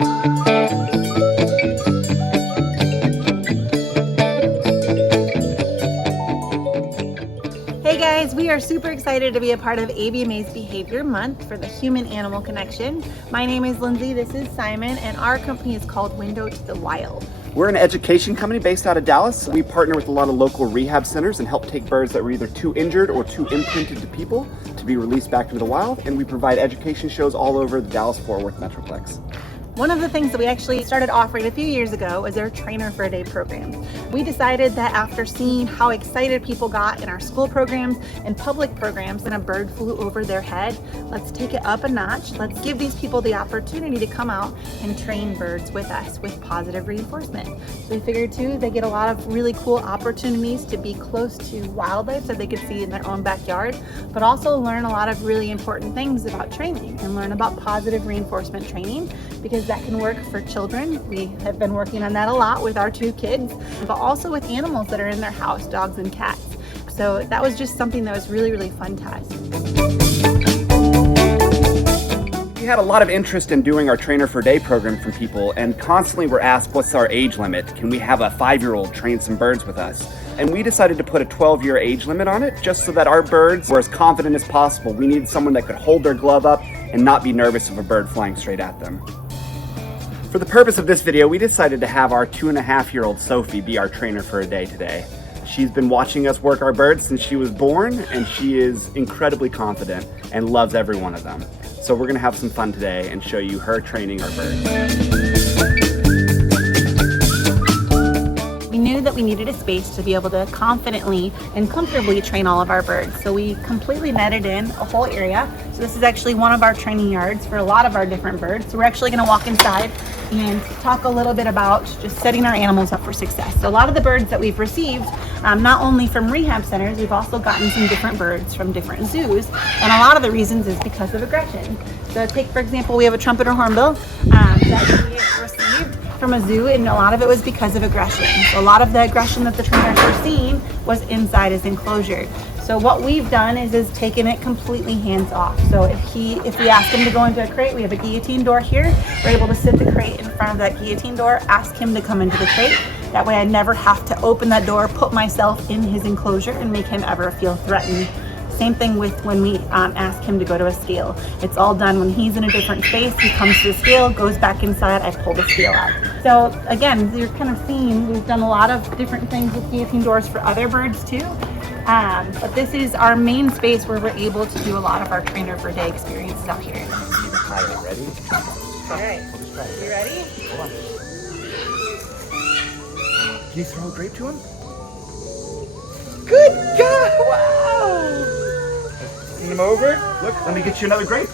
Hey guys, we are super excited to be a part of ABMA's Behavior Month for the Human-Animal Connection. My name is Lindsey, this is Simon, and our company is called Window to the Wild. We're an education company based out of Dallas. We partner with a lot of local rehab centers and help take birds that were either too injured or too imprinted to people to be released back into the wild, and we provide education shows all over the Dallas-Fort Worth Metroplex. One of the things that we actually started offering a few years ago was our Trainer for a Day program. We decided that after seeing how excited people got in our school programs and public programs and a bird flew over their head, let's take it up a notch. Let's give these people the opportunity to come out and train birds with us with positive reinforcement. So we figured too, they get a lot of really cool opportunities to be close to wildlife that they could see in their own backyard, but also learn a lot of really important things about training and learn about positive reinforcement training, because that can work for children. We have been working on that a lot with our 2 kids, but also with animals that are in their house, dogs and cats. So that was just something that was really, really fun to us. We had a lot of interest in doing our Trainer for a Day program from people, and constantly we're asked, what's our age limit? Can we have a 5-year-old train some birds with us? And we decided to put a 12-year age limit on it, just so that our birds were as confident as possible. We needed someone that could hold their glove up and not be nervous of a bird flying straight at them. For the purpose of this video, we decided to have our 2.5-year-old Sophie be our trainer for a day today. She's been watching us work our birds since she was born, and she is incredibly confident and loves every one of them. So we're gonna have some fun today and show you her training our birds. We knew that we needed a space to be able to confidently and comfortably train all of our birds. So we completely netted in a whole area. So this is actually one of our training yards for a lot of our different birds. So we're actually gonna walk inside and talk a little bit about just setting our animals up for success. So a lot of the birds that we've received, not only from rehab centers, we've also gotten some different birds from different zoos. And a lot of the reasons is because of aggression. So take, for example, we have a trumpeter hornbill that we received from a zoo, and a lot of it was because of aggression. So a lot of the aggression that the trainers were seeing was inside his enclosure. So what we've done is taken it completely hands off. So if we ask him to go into a crate, we have a guillotine door here. We're able to sit the crate in front of that guillotine door, ask him to come into the crate. That way I never have to open that door, put myself in his enclosure, and make him ever feel threatened. Same thing with when we ask him to go to a scale. It's all done when he's in a different space. He comes to the scale, goes back inside, I pull the scale out. So again, you're kind of seeing we've done a lot of different things with guillotine doors for other birds too. But this is our main space where we're able to do a lot of our Trainer for a Day experiences out here. Ready? All right, you ready? Hold on. Can you throw a grape to him? Good God! Wow! Bring him over. Look, let me get you another grape.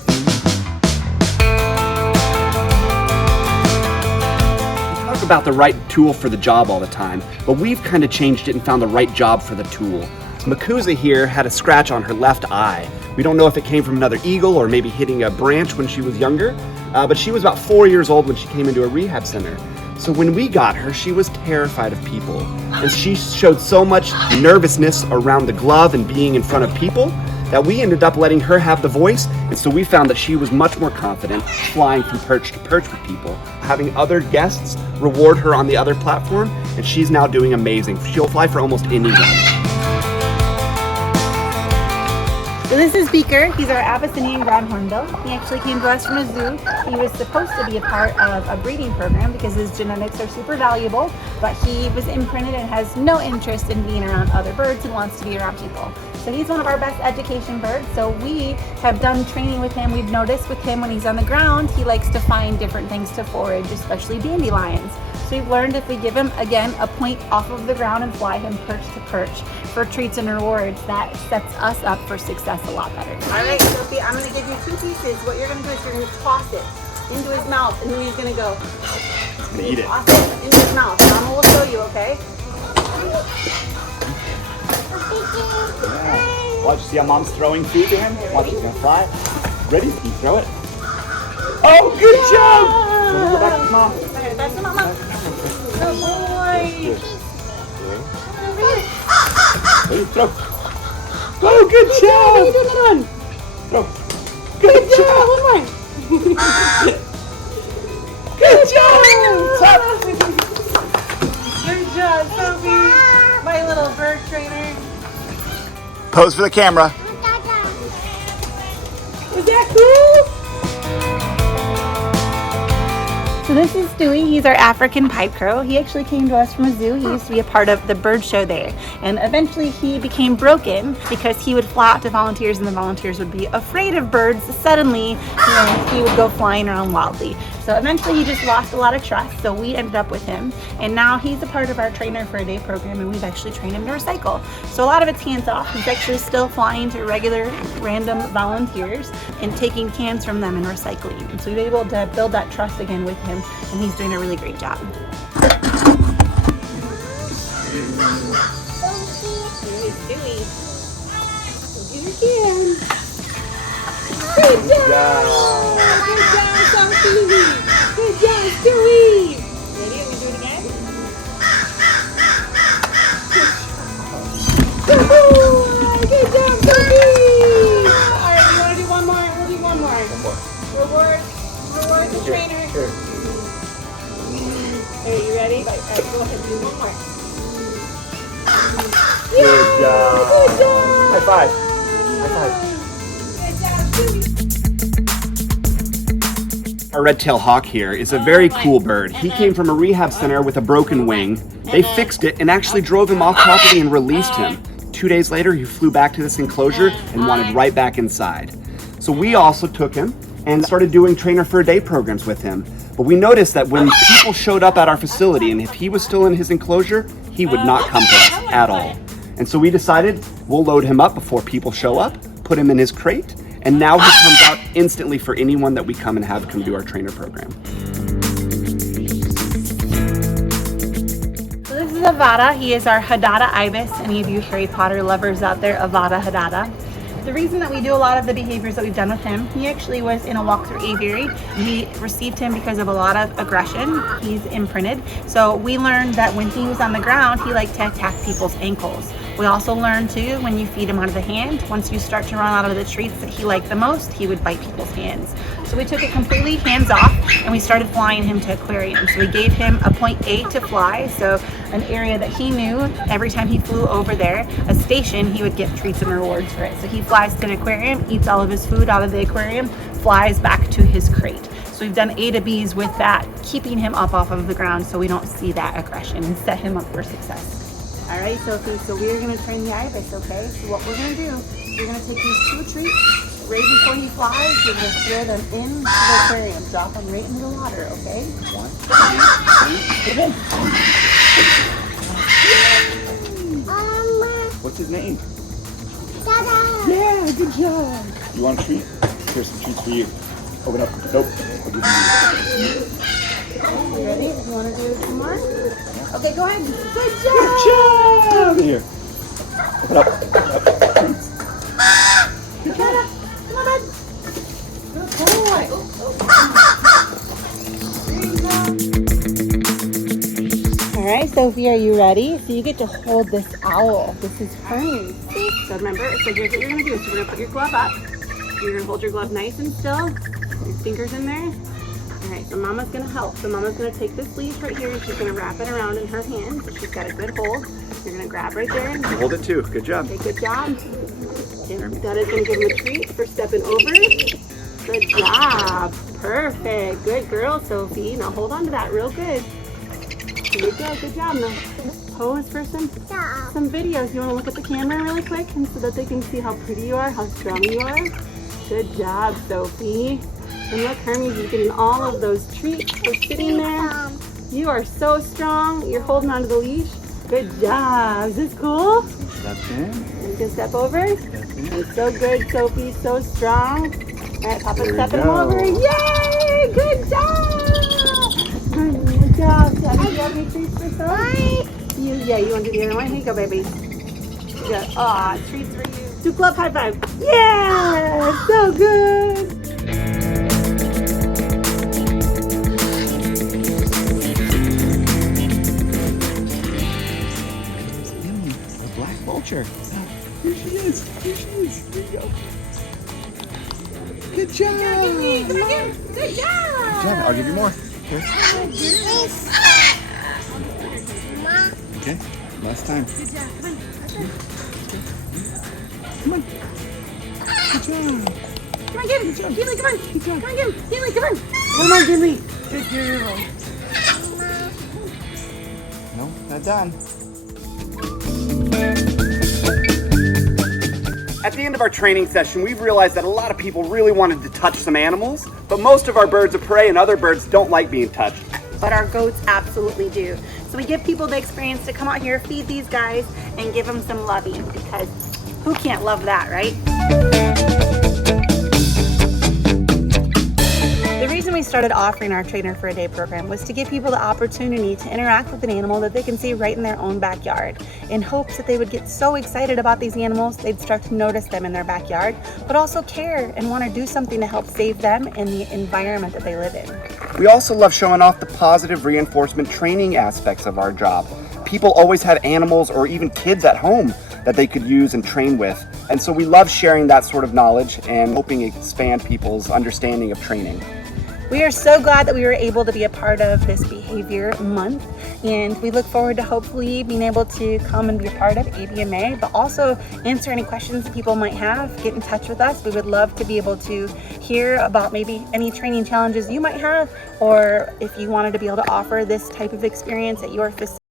We talk about the right tool for the job all the time, but we've kind of changed it and found the right job for the tool. Makuza here had a scratch on her left eye. We don't know if it came from another eagle or maybe hitting a branch when she was younger, but she was about 4 years old when she came into a rehab center. So when we got her, she was terrified of people. And she showed so much nervousness around the glove and being in front of people that we ended up letting her have the voice. And so we found that she was much more confident flying from perch to perch with people, having other guests reward her on the other platform, and she's now doing amazing. She'll fly for almost anyone. So this is Beaker. He's our Abyssinian ground hornbill. He actually came to us from a zoo. He was supposed to be a part of a breeding program because his genetics are super valuable, but he was imprinted and has no interest in being around other birds. He wants to be around people. So he's one of our best education birds. So we have done training with him. We've noticed with him when he's on the ground, he likes to find different things to forage, especially dandelions. So we've learned if we give him, again, a point off of the ground and fly him perch to perch for treats and rewards, that sets us up for success a lot better. All right, Sophie, I'm gonna give you 2 pieces. What you're gonna do is you're gonna toss it into his mouth, and then he's gonna go. He's gonna eat it. Toss it into his mouth. Mama will show you, okay? Yeah. Watch, see how Mom's throwing food to him? Watch, he's gonna fly. Ready? You throw it. Oh, good job! So go back to Mom. Okay, back to Mama. Good boy. Ready, throw. Oh, good job! What are you doing it on? Throw. Good job! One more. Good Good job, Sophie. My little bird trainer. Pose for the camera. Is that cool? So this is Stewie. He's our African pipe crow. He actually came to us from a zoo. He used to be a part of the bird show there. And eventually he became broken because he would fly out to volunteers and the volunteers would be afraid of birds. Suddenly, he would go flying around wildly. So eventually he just lost a lot of trust. So we ended up with him. And now he's a part of our Trainer for a Day program, and we've actually trained him to recycle. So a lot of it's hands off. He's actually still flying to regular random volunteers and taking cans from them and recycling. And so we've been able to build that trust again with him, and he's doing a really great job. Stewie. Get your can. Good job! Good job, Sophie! Good job, Stewie! Ready? Are we do it again? Good job, Sophie! Alright, you want to do one more? We'll do one more. Reward the trainer. Here. Are you ready? Alright, go ahead and do one more. Good job. Good job! High five. High five. Good job, Stewie! Our red-tailed hawk here is a very cool bird. He came from a rehab center with a broken wing. They fixed it and actually drove him off property and released him. 2 days later, he flew back to this enclosure and wanted right back inside. So we also took him and started doing Trainer for a Day programs with him. But we noticed that when people showed up at our facility and if he was still in his enclosure, he would not come to us at all. And so we decided we'll load him up before people show up, put him in his crate, and now he comes out instantly for anyone that we come and have come do our trainer program. So this is Avada. He is our Hadada ibis. Any of you Harry Potter lovers out there, Avada Hadada. The reason that we do a lot of the behaviors that we've done with him, he actually was in a walk-through aviary. We received him because of a lot of aggression. He's imprinted. So we learned that when he was on the ground, he liked to attack people's ankles. We also learned too, when you feed him out of the hand, once you start to run out of the treats that he liked the most, he would bite people's hands. So we took it completely hands off and we started flying him to aquariums. So we gave him a point A to fly, so an area that he knew every time he flew over there, a station, he would get treats and rewards for it. So he flies to an aquarium, eats all of his food out of the aquarium, flies back to his crate. So we've done A to B's with that, keeping him up off of the ground so we don't see that aggression and set him up for success. All right, Sophie, so we're gonna train the ibis, okay? So what we're gonna do, we're gonna take these 2 treats, right before he flies, we're gonna throw them in the aquarium, drop them right into the water, okay? 1, 2, 3, get in. What's his name? Yeah, good job. You want a treat? Here's some treats for you. Open up. Nope. I'll give you. You ready? You wanna do some more? Okay, go ahead. Good Good job. job! Over here. Open up. Open up. Good job. Come on, bud. Good boy. All right, Sophie, are you ready? So you get to hold this owl. This is Hermes. So remember, so here's what you're gonna do. So we're gonna put your glove up. You're gonna hold your glove nice and still. Your fingers in there. All right, so Mama's gonna help. So Mama's gonna take this leash right here and she's gonna wrap it around in her hand. So she's got a good hold. You're gonna grab right there. And Hold it too. Good job. okay, good job. And that is gonna give him a treat for stepping over. Good job. Perfect. Good girl, Sophie. Now hold on to that real good. There you go. Good job. Now pose for some videos. You wanna look at the camera really quick and so that they can see how pretty you are, how strong you are? Good job, Sophie. And look, Hermes is getting all of those treats for sitting there. You are so strong. You're holding onto the leash. Good job. Is this cool? Step in. You can step over. It's so good, Sophie. So strong. All right, Papa, stepping him over. Yay! Good job. Good job. Daddy, you have any treats for Sophie? Yeah, you want to do the other one? Here you go, baby. You got, aw, treats for you. Do glove high five. Yeah! So good. The black vulture. Here she is. Here she is. Here you go. Good job. Come here. Good job. Good job. I'll give you more. Okay. Okay. Last time. Come on. Good job. Come on, Gimli. Gimli, come on. Come on, Gimli. Gimli, come on. Come on, Gimli. Good girl. No, not done. At the end of our training session, we've realized that a lot of people really wanted to touch some animals, but most of our birds of prey and other birds don't like being touched. But our goats absolutely do. So we give people the experience to come out here, feed these guys, and give them some loving, because who can't love that, right? The reason we started offering our Trainer for a Day program was to give people the opportunity to interact with an animal that they can see right in their own backyard, in hopes that they would get so excited about these animals they'd start to notice them in their backyard, but also care and want to do something to help save them and the environment that they live in. We also love showing off the positive reinforcement training aspects of our job. People always have animals or even kids at home that they could use and train with, and so we love sharing that sort of knowledge and hoping to expand people's understanding of training. We are so glad that we were able to be a part of this behavior month, and we look forward to hopefully being able to come and be a part of ABMA, but also answer any questions that people might have. Get in touch with us. We would love to be able to hear about maybe any training challenges you might have, or if you wanted to be able to offer this type of experience at your facility.